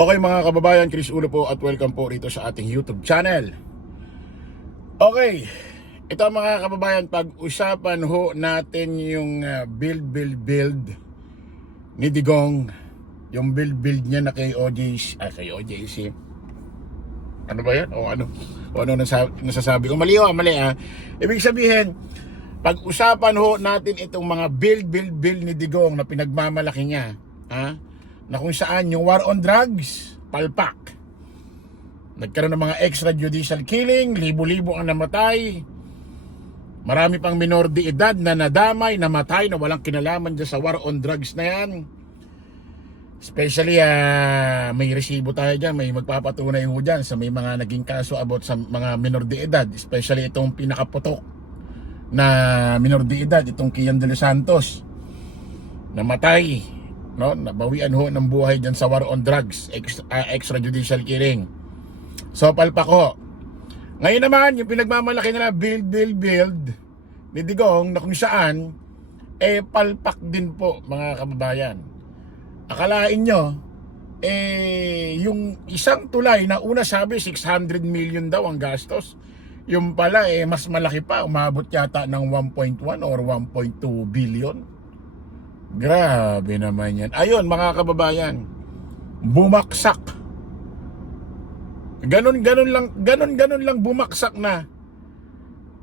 Okay mga kababayan, Chris Ulo po at welcome po rito sa ating YouTube channel. Okay, ito mga kababayan, pag-usapan ho natin yung build ni Digong. Yung build niya na kay OJC. Ano ba yan? O ano nasasabi ko? Mali ah. Ibig sabihin, pag-usapan ho natin itong mga build ni Digong na pinagmamalaki niya. Na kung saan yung war on drugs, palpak. Nagkaroon ng mga extrajudicial killing, libo-libo ang namatay. Marami pang minor de edad na nadamay, namatay, na walang kinalaman dyan sa war on drugs na yan. Especially, may resibo tayo dyan, may magpapatunay ho dyan sa may mga naging kaso about sa mga minor de edad. Especially itong pinakaputok na minor de edad, itong Kian de los Santos. Namatay. No, nabawian ho ng buhay dyan sa war on drugs, extrajudicial killing. So palpak ho. Ngayon naman, yung pinagmamalaki nila build ni Digong, na kung saan palpak din po mga kababayan. Akalain nyo yung isang tulay na una sabi 600 million daw ang gastos, yung pala mas malaki pa, umabot yata ng 1.1 or 1.2 billion. Grabe naman yan. Ayun mga kababayan, bumaksak. Ganon lang bumaksak na.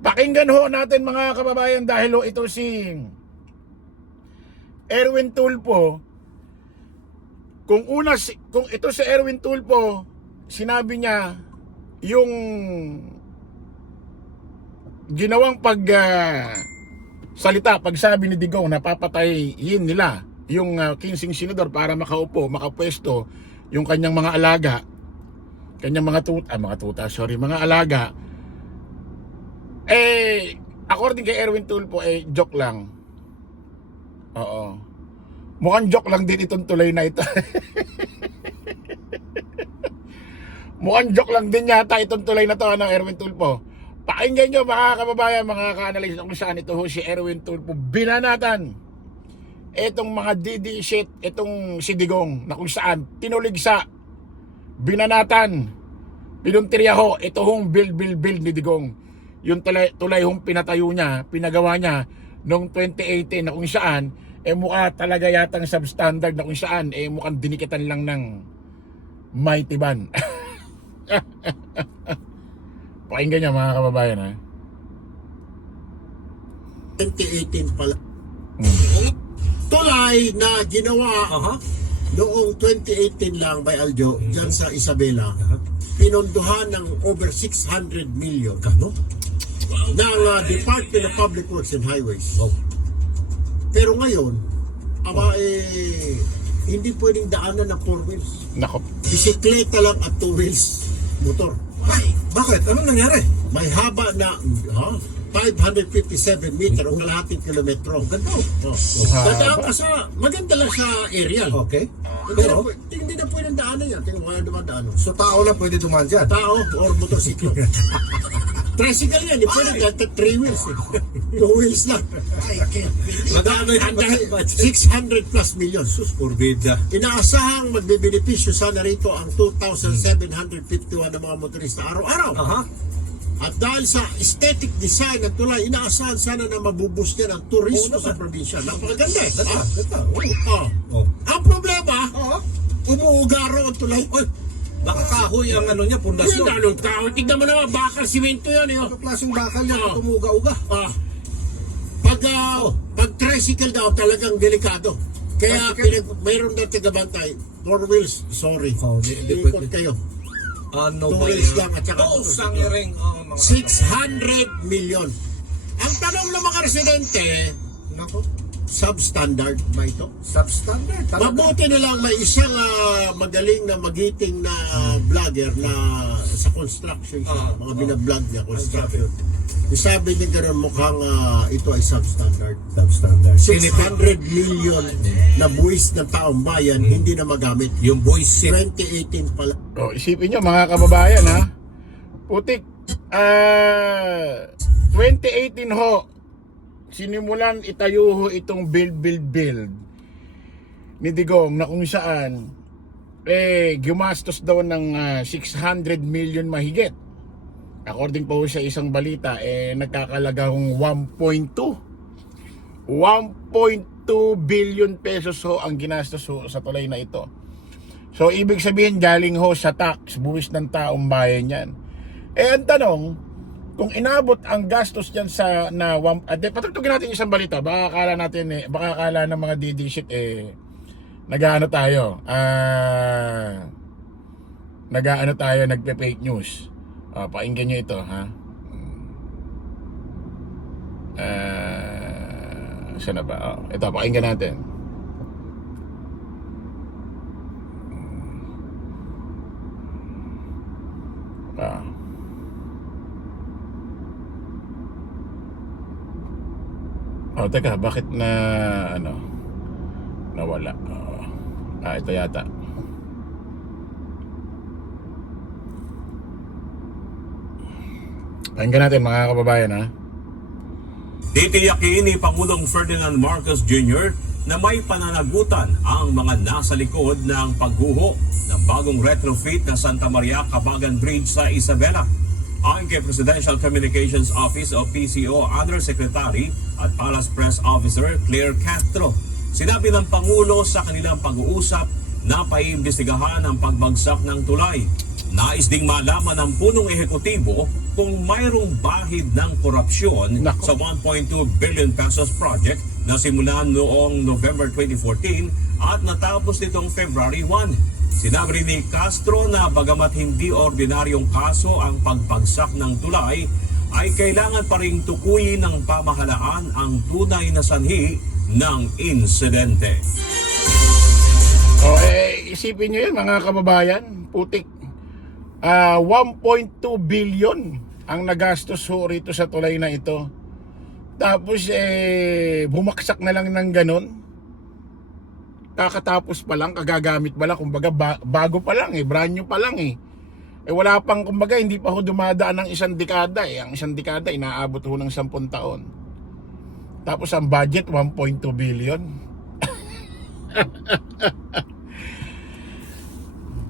Pakinggan ho natin mga kababayan, dahil ho ito si Erwin Tulfo. Kung ito si Erwin Tulfo, sinabi niya yung ginawang pagsabi ni Digong na papatayin nila yung 15 senador para makapwesto yung kanyang mga alaga, kanyang mga alaga. According kay Erwin Tulfo, joke lang. Oo. Mukhang joke lang din itong tulay na ito. Mukhang joke lang din yata itong tulay na to ng Erwin Tulfo. Pakinggan nyo mga kababayan, mga ka-analysis, kung saan ito ho si Erwin Tulfo binanatan itong mga DD shit, itong si Digong, na kung saan tinuligsa, binanatan, pinuntirya ho ito hong build ni Digong. Yung tulay hong pinatayo niya, pinagawa niya noong 2018, na kung saan mukha talaga yatang substandard, na kung saan mukhang dinikitan lang ng mighty ban. Pakinggan niya mga kababayan 2018 pala. Tulay na ginawa noong 2018 lang by Aljo dyan sa Isabela, pinondohan ng over 600 million ng Department of Public Works and Highways. Pero ngayon, hindi pwedeng daanan ng 4 wheels. Nako. Bisikleta lang at 2 wheels motor. Ay, bakit? Anong nangyari? May haba na 557 meter o kalahating kilometro. Ganda. Ganda kasi maganda lang sa aerial. Okay. Pero hindi na pwedeng daanan yan. Tingnan mo nga dumadaan. So tao lang pwede dumaan dyan? Tao or motorsiklo. Tricycle yan, hindi pwede dahil 3 wheels. 2 wheels lang. Ay, okay. Magkano yung 600 plus million. Sus, porbida. Inaasahang magbibenepisyo sana rito ang 2,751 na mga motorista araw-araw. At dahil sa aesthetic design ng tulay, inaasahan sana na mabuboost yan ang turismo sa probinsya. Napakaganda eh. Ang problema, umuugaro ang tulay. Baka kahoy ang niya, pundasyon. Anong kahoy? Tignan mo naman, bakal simento yan. Ano klaseng bakal yan? Tumuga-uga. Pag tricycle daw, talagang delikado. Kaya mayroon na tagabantay. 4 wheels, sorry. Ikot kayo. 2 wheels lang at saka 600 million. Ang tanong ng mga residente, substandard ba ito? Substandard. Mabuti na lang may isang magaling na magiting na vlogger na sa construction siya, mga binablog niya construction. Sabi niya gano'n, mukhang ito ay substandard. 600 million na buwis ng taong bayan hindi na magamit. Yung buwis 2018 pala. Isipin nyo mga kababayan putik, 2018 ho, sinimulan itayo ho itong build ni Digong, na kung saan gumastos daw ng 600 million mahigit. According po sa isang balita, nagkakalagang 1.2 billion pesos ho ang ginastos ho sa tulay na ito. So ibig sabihin galing ho sa tax, buwis ng taong bayan yan. Ang tanong, kung inabot ang gastos diyan sa patutugin natin isang balita, baka akala natin baka akala ng mga DD shit nag-aano tayo, nagpe-fake news. Pakinggan nyo ito, ha? Saan na ba? Ito, pakinggan natin. Teka, bakit na nawala? Ito yata. Pakinggan natin mga kababayan, ha? Titiyakin ni Pangulong Ferdinand Marcos Jr. na may pananagutan ang mga nasa likod ng pagguho ng bagong retrofit na Santa Maria Cabagan Bridge sa Isabela. Ayon kay Presidential Communications Office o PCO Undersecretary at Palace Press Officer Claire Castro, sinabi ng Pangulo sa kanilang pag-uusap na paiimbestigahan ang pagbagsak ng tulay. Nais ding malaman ng punong ehekutibo kung mayroong bahid ng korupsyon sa 1.2 billion pesos project na simulan noong November 2014 at natapos nitong February 1. Sinabi rin ni Castro na bagamat hindi ordinaryong kaso ang pagbagsak ng tulay, ay kailangan pa ring tukuyin ng pamahalaan ang tunay na sanhi ng insidente. Isipin nyo yan mga kababayan, putik. 1.2 billion ang nagastos ho rito sa tulay na ito. Tapos bumaksak na lang ng ganon. Kakatapos pa lang, kagagamit pa lang, kumbaga bago pa lang brand new pa lang wala pang, kumbaga hindi pa ho dumadaan ng isang dekada ang isang dekada inaabot ho ng 10 taon. Tapos ang budget 1.2 billion.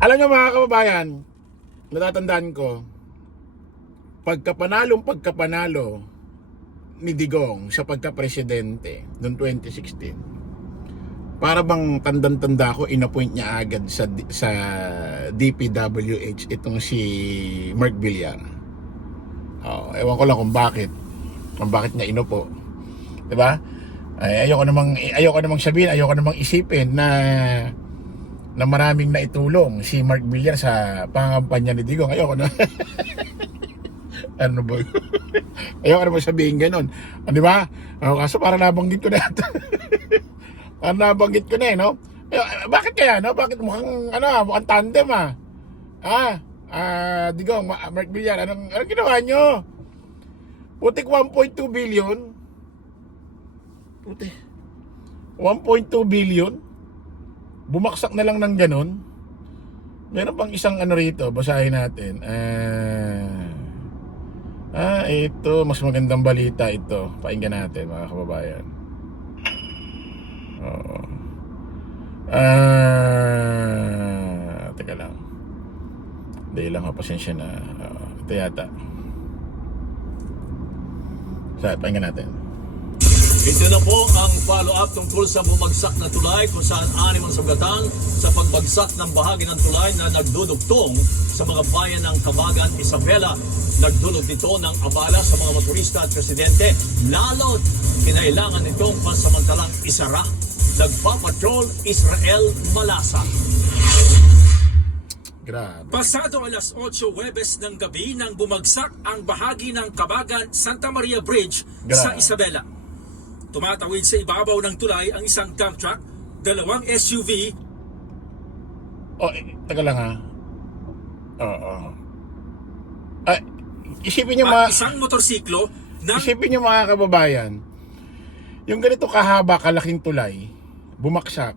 Alam nyo mga kababayan, natatandaan ko, pagkapanalo ni Digong sa pagka-presidente noong 2016, para bang tandang-tanda ko, inappoint niya agad sa DPWH itong si Mark Villar. Ewan ko lang kung bakit niya inupo. Diba? Ayoko namang sabihin, ayoko namang isipin na maraming naitulong si Mark Villar sa pangampanya ni Digong. Ayoko na. Ano ba? Ayoko naman sabihin ganun. Di ba? Kaso para nabanggit ko na ito. Para nabanggit ko na no? Bakit kaya, no? Bakit mukhang tandem Digong, Mark Villar, anong ginawa nyo? Putik 1.2 billion. Putik 1.2 billion. Bumaksak na lang ng ganun. Meron pang isang rito, basahin natin. Ito, mas magandang balita ito. Pakinggan natin mga kababayan. Teka lang. Dahil lang, pasensya na. Ito yata. Pakinggan natin. Ito na po ang follow-up tungkol sa bumagsak na tulay kung saan 6 ang sugatan sa pagbagsak ng bahagi ng tulay na nagdudugtong sa mga bayan ng Cabagan, Isabela. Nagdulot nito ng abala sa mga motorista at residente, lalo't kinailangan itong pansamantalang isara. Nagpapatrol Israel Malasa. Grabe. Pasado alas 8 Huwebes ng gabi nang bumagsak ang bahagi ng Cabagan Santa Maria Bridge sa Isabela. Tumatawid sa ibabaw ng tulay ang isang dump truck, 2 SUV. Teka lang isipin nyo at isang motorsiklo ng isipin nyo mga kababayan, yung ganito kahaba, kalaking tulay, bumaksak.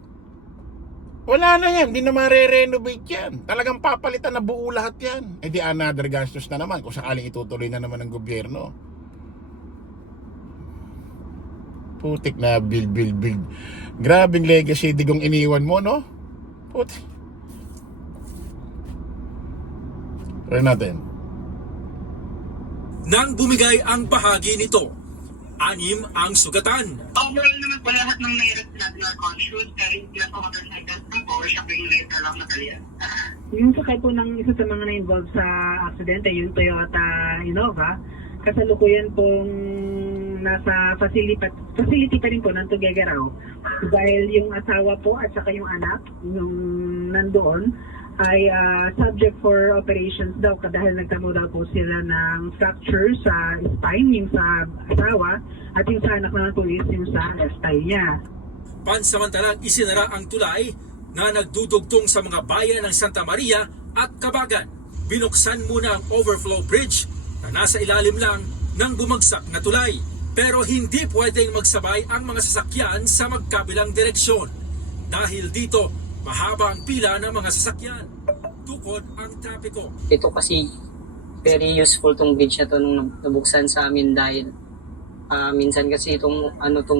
Wala na yan, hindi na mare-renovate yan. Talagang papalitan na buo lahat yan. Di another gastos na naman kung sakaling itutuloy na naman ng gobyerno. Putik na build. Grabing legacy Digong iniwan mo, no? Putik. Try natin. Nang bumigay ang bahagi nito, 6 ang sugatan. Overall naman po lahat ng nairat na conscious, pero yung plus of motorcycles po, siya po yung later lang natalian. Yung sakay po ng isa sa mga na-involved sa aksidente, yung Toyota Innova, kasalukuyan pong nasa facility pa rin po ng Tuguegarao. Dahil yung asawa po at saka yung anak, yung nandoon, ay subject for operations daw dahil nagtamo daw po sila ng fracture sa spine, yung sa asawa, at yung sa anak naman po is yung sa left thigh niya. Pansamantalang isinara ang tulay na nagdudugtong sa mga bayan ng Santa Maria at Cabagan. Binuksan muna ang overflow bridge na nasa ilalim lang ng bumagsak na tulay. Pero hindi pwedeng magsabay ang mga sasakyan sa magkabilang direksyon. Dahil dito, mahaba ang pila ng mga sasakyan. Tukod ang trapiko. Ito kasi very useful tong bridge na to nung nabuksan sa amin dahil minsan kasi tong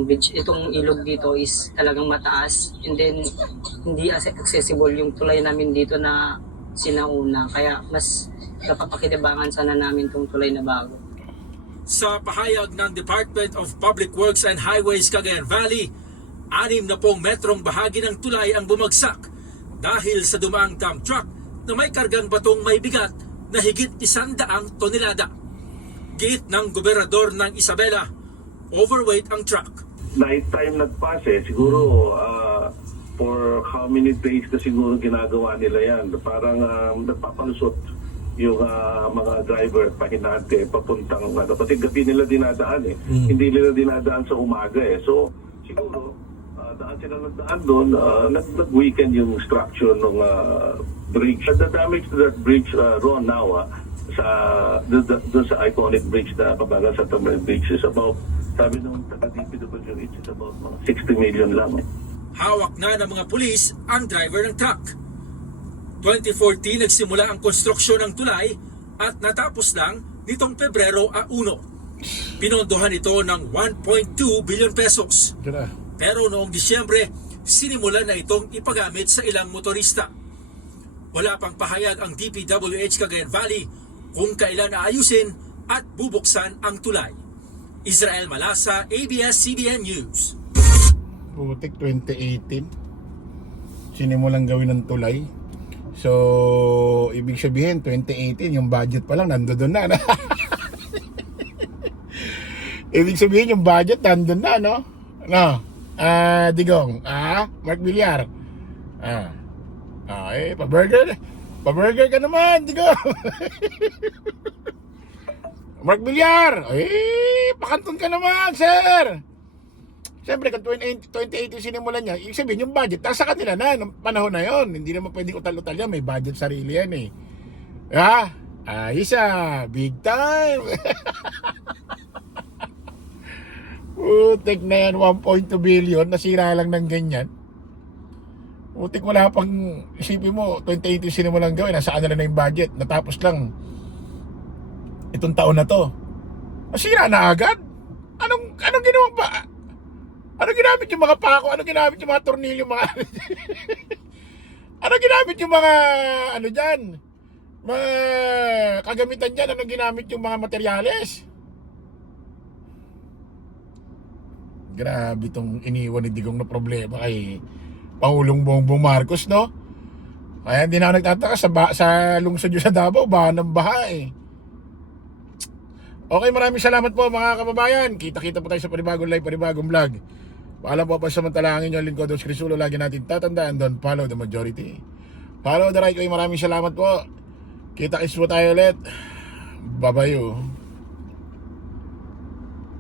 bridge, itong ilog dito is talagang mataas and then hindi accessible yung tulay namin dito na sinauna, kaya mas napapakinabangan sana namin tong tulay na bago. Sa pahayag ng Department of Public Works and Highways Cagayan Valley, 6 na pong metrong bahagi ng tulay ang bumagsak dahil sa dumaang dump truck na may kargang batong may bigat na higit 100 tonelada. Giit ng gobernador ng Isabela, overweight ang truck. Night time nagpase, siguro for how many days na siguro ginagawa nila yan. Parang nagpapalusot yung mga driver pahinante papuntang kasi gabi nila dinadaan hindi nila dinadaan sa umaga So siguro daan sila nagdaan doon, nag-weaken yung structure ng bridge. The damage to that bridge Ron now doon sa iconic bridge na Cabagan Santa Maria Bridge is about, sabi nung taga-DPWH, is about 60 million lang. Hawak na ng mga pulis ang driver ng truck. 2014 nagsimula ang konstruksyon ng tulay at natapos lang nitong Pebrero 1. Pinondohan ito ng 1.2 billion pesos. Pero noong Disyembre, sinimulan na itong ipagamit sa ilang motorista. Wala pang pahayag ang DPWH Cagayan Valley kung kailan aayusin at bubuksan ang tulay. Israel Malasa, ABS-CBN News. Putik 2018. Sinimulang gawin ng tulay. So, ibig sabihin 2018 yung budget pa lang nandoon na. Ibig sabihin yung budget nandoon na, no? No. Digong, Mark Villar. Pa-burger ka naman, Digong. Mark Villar, pakanton ka naman, sir. Siyempre, kung 2018 sinimulan niya, ibig sabihin yung budget, nasa kanila na, nung panahon na yon. Hindi naman pwedeng utal-utal yan, may budget sarili yan Isa, big time. Putik na yan, 1.2 billion, nasira lang ng ganyan. Putik, wala pang, isipin mo, 2018 sinimulan gawin, nasaan na yung budget, natapos lang itong taon na to. Nasira na agad? Anong ginawa ba? Ano ginamit yung mga pako? Ano ginamit yung mga tornilyo? Ano ginamit yung mga dyan? Mga kagamitan dyan? Ano ginamit yung mga materyales? Grabe itong iniwan ni Digong na problema kay Pangulong Bongbong Marcos, no? Kaya hindi na ako nagtataka sa lungsod yun sa Davao, baha ng baha Okay, maraming salamat po mga kababayan. Kita-kita po tayo sa panibagong live, panibagong vlog. Paalam po pansamantalangin nyo ang lingkod Dos Crisulo. Lagi natin tatandaan, don't follow the majority, follow the right way. Maraming salamat po. Kita-kits po tayo ulit. Babayo.